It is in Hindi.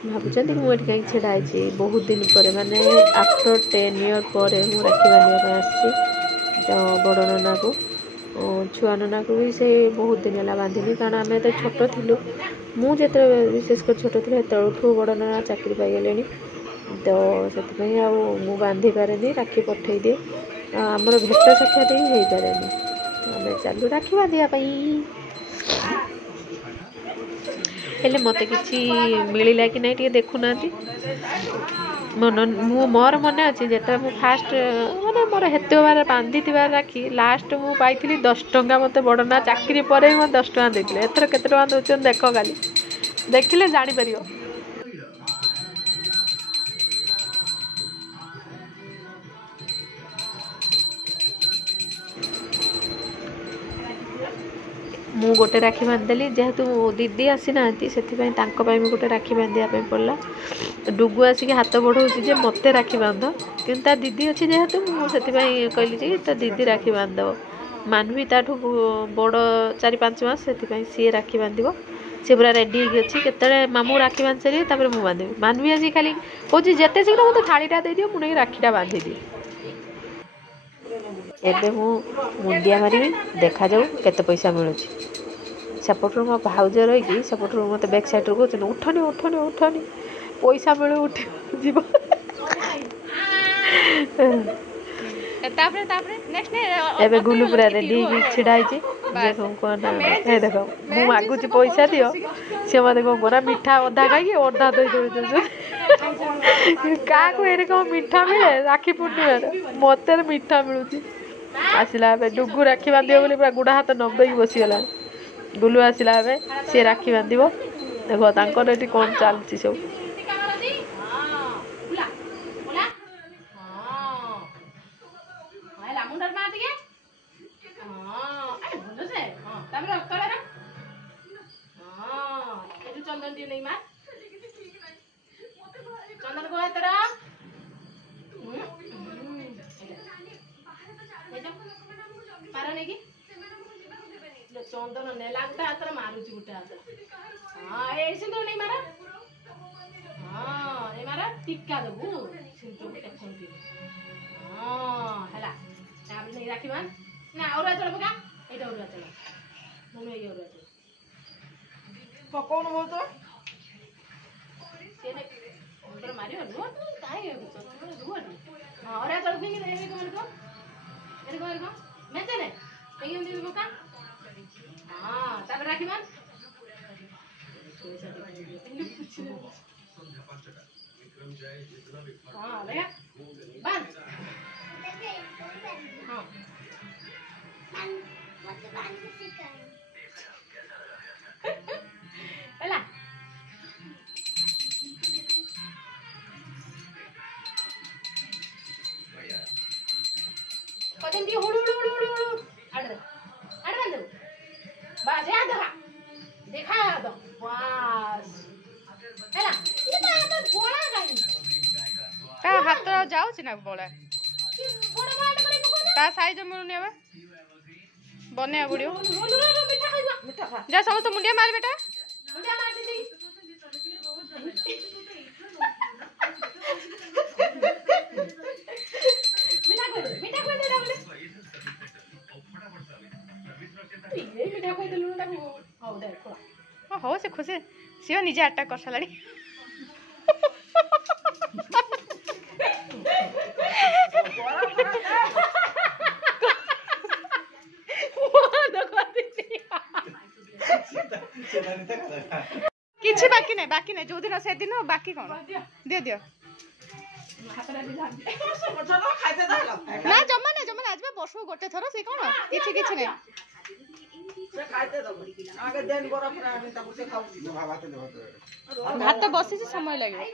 भावुँ मुझे कहीं छाई बहुत दिन पर माने आफ्टर 10 years पर मुझे राखी बांधा आसी तो बड़ नना को छुआ नना को भी से बहुत दिन है बांधिनी कारण आम तो छोट थी मुझे विशेषकर छोट थी तेठू बड़ नना चाकरी पाईगले तो से बांधि पारे राखी पठे दिए आमर भेट साक्षात ही हो पारे आम चलू राखी बांधापी हेले मत कि मिलला कि नहीं देखुना मोर मन अच्छे जिते मुझे फास्ट माने मोर हेत बार बांधी राखी लास्ट मुझे पाई 10 टंका मत बड़ना चाकरी पर भी मत 10 टका देते एथर केते टका दौरान देख खाली देखिले जापर मु गोटे राखी बांधिदेली जेहेतु दीदी आसी ना से गोटे राखी बांधापी पड़ा डुगु आसिक हाथ बढ़ाऊँ मत राखी बांध कि दीदी अच्छी जेहेतु मुझे कहली तो दीदी राखी बांधदेव मानवी ताठू बड़ 4-5 मास से सी राखी बांध सी पूरा रेडी अच्छी केते मामू राखी बांध सारे मुझे बांधि मानवी आज खाली कौन जिते शीघ्र मतलब थालीटा दे दियो मुझे राखीटा बांधि दी एबे मुंडिया मारि देखा जाऊ केते पैसा मिलूँ सेपटू मो भाउज रही सेपटू मत बैक साइड कहते उठनी उठनी उठनी पैसा मिलू उठ जीव एबे गुलू पूरा रेडी छिड़ाई देख मु मागुची पैसा दियो सी मत कौन करा मीठा अधा खाई अधा दे क्या कम मीठा मिले राखी पूर्णिमा मत मीठा मिलूँ आसला डुगु राखी बांध पूरा गुड़ा हाथ नबेक बसीगला गुलू आसला सी राखी बांध देख तर ये कौन चलती सब चंदन टी नहीं मार चंदन को तेरा मार नहीं कि चंदन नेला गोटे हाथ मारुची गोटे हाथ हाँ ये सिंदूर नहीं मारा हाँ नहीं मारा टिक्का दबू सिंदूर देखंती हाँ हैला ताब नहीं राखी मान ना और चल पका एटा और चल मम्मी ये और चल पकोन हो तो से ने अंदर मारियो नो काई है रुआ हां और चल के रे को मैं चले कहीं हम दे पका हां तब राखी मान हाँ भैया बंद हाँ पहला कदम दी हुड़ हुड़ हुड़ हुड़ अड़ बंद बस याद रखा देखा याद बस हैला ये तो हाथ बोला काई ता हाथ जाऊ छी ना बोला बड़ा माट करे को ता साइज मिलुनी अब बने गुडियो मीठा खाइबा मीठा खा जा समस्त मुंडिया मार बेटा मुंडिया मार दे मीठा कोई दे बोले ये मीठा कोई देलु ना हो देखो हो से खुशी सियो निजे अटैक कर सालानी किछि बाकी नहीं जो दिन से दिन बाकी कौन दियो दियो ना जमा ना आज बसो गोटे थर से कौन किछि किछि नहीं भात बसी समय लगे।